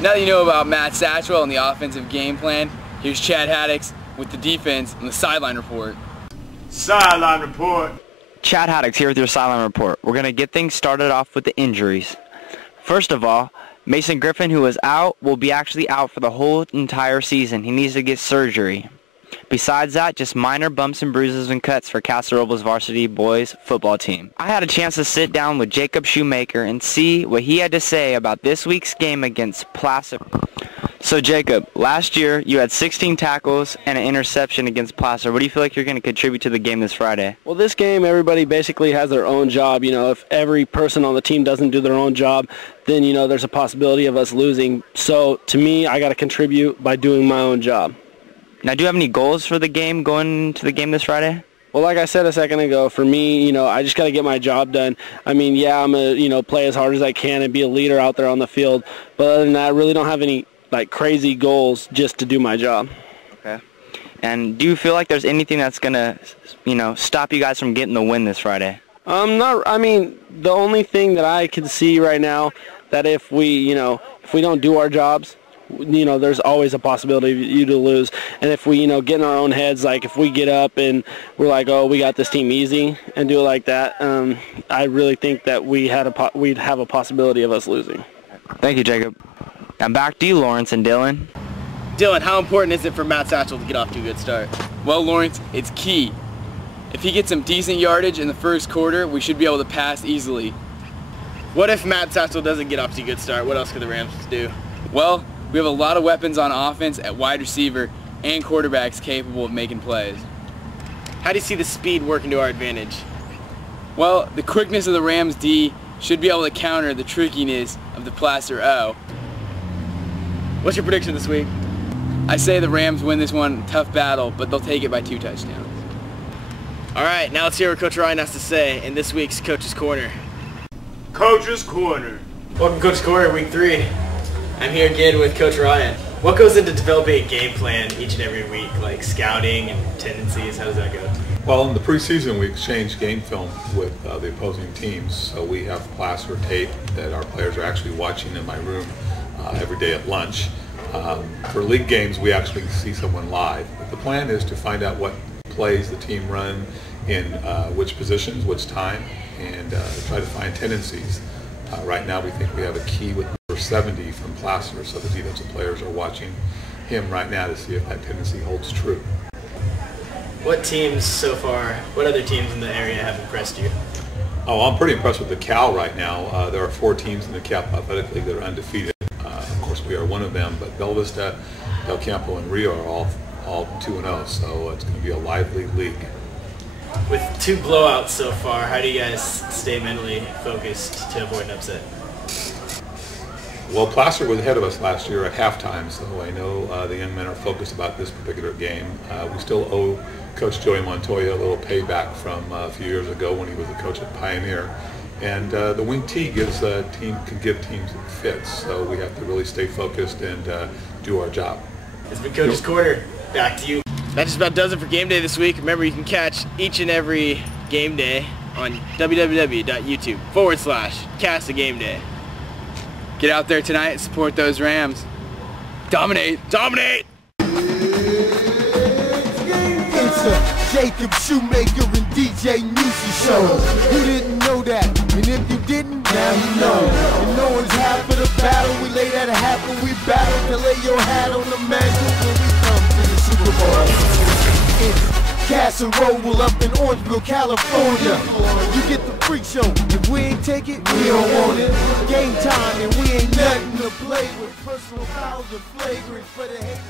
Now that you know about Matt Satchwell and the offensive game plan, here's Chad Haddox with the defense and the sideline report. Sideline report. Chad Haddox here with your sideline report. We're going to get things started off with the injuries. First of all, Mason Griffin, who was out, will be actually out for the whole entire season. He needs to get surgery. Besides that, just minor bumps and bruises and cuts for Casa Roble's varsity boys football team. I had a chance to sit down with Jacob Shoemaker and see what he had to say about this week's game against Placer. So Jacob, last year you had 16 tackles and an interception against Placer. What do you feel like you're going to contribute to the game this Friday? Well, this game, everybody basically has their own job. You know, if every person on the team doesn't do their own job, then, you know, there's a possibility of us losing. So to me, I got to contribute by doing my own job. Now, do you have any goals for the game going into the game this Friday? Well, like I said a second ago, for me, you know, I just got to get my job done. I mean, yeah, I'm going to, you know, play as hard as I can and be a leader out there on the field. But other than that, I really don't have any, like, crazy goals just to do my job. Okay. And do you feel like there's anything that's going to, you know, stop you guys from getting the win this Friday? I mean, the only thing that I can see right now, that if we, you know, if we don't do our jobs, you know, there's always a possibility of you to lose. And if we, you know, get in our own heads, like if we get up and we're like, oh, we got this team easy and do it like that, I really think that we'd have a possibility of us losing. Thank you, Jacob. Now back to you, Lawrence and Dylan. Dylan, how important is it for Matt Satchwell to get off to a good start? Well, Lawrence, it's key. If he gets some decent yardage in the first quarter, we should be able to pass easily. What if Matt Satchwell doesn't get off to a good start? What else could the Rams do? Well, we have a lot of weapons on offense at wide receiver and quarterbacks capable of making plays. How do you see the speed working to our advantage? Well, the quickness of the Rams D should be able to counter the trickiness of the Placer O. What's your prediction this week? I say the Rams win this one, tough battle, but they'll take it by 2 touchdowns. All right, now let's hear what Coach Ryan has to say in this week's Coach's Corner. Coach's Corner. Welcome, Coach's Corner, week 3. I'm here again with Coach Ryan. What goes into developing a game plan each and every week, like scouting and tendencies? How does that go? Well, in the preseason, we exchange game film with the opposing teams. So we have Placer tape that our players are actually watching in my room every day at lunch. For league games, we actually see someone live. But the plan is to find out what plays the team run in which positions, which time, and try to find tendencies. Right now, we think we have a key with number 70 from Placer, so the defensive players are watching him right now to see if that tendency holds true. What teams so far, what other teams in the area have impressed you? Oh, I'm pretty impressed with the Cal right now. There are 4 teams in the Cal Athletic League that are undefeated. Of course, we are one of them, but Bella Vista, Del Campo, and Rio are all 2-0, so it's going to be a lively league. With 2 blowouts so far, how do you guys stay mentally focused to avoid an upset? Well, Placer was ahead of us last year at halftime, so I know the young men are focused about this particular game. We still owe Coach Joey Montoya a little payback from a few years ago when he was the coach at Pioneer. And the wing T can give teams fits, so we have to really stay focused and do our job. It's been Coach's Corner. Back to you. That just about does it for Game Day this week. Remember, you can catch each and every Game Day on www.youtube.com/Casa Gameday. Get out there tonight, support those Rams. Dominate! Dominate! It's a Jacob Shoemaker and DJ Newsy show. Who didn't know that? And if you didn't, now you know. And no one's half of the battle. We lay that half when we battle to lay your hat on the mantle when we come to the Super Bowl. It's Casa Roble up in Orangeville, California. You get the freak show. If we ain't take it, we don't want it. Game time and we ain't nothing to play with. Personal fouls are flagrant for the hate.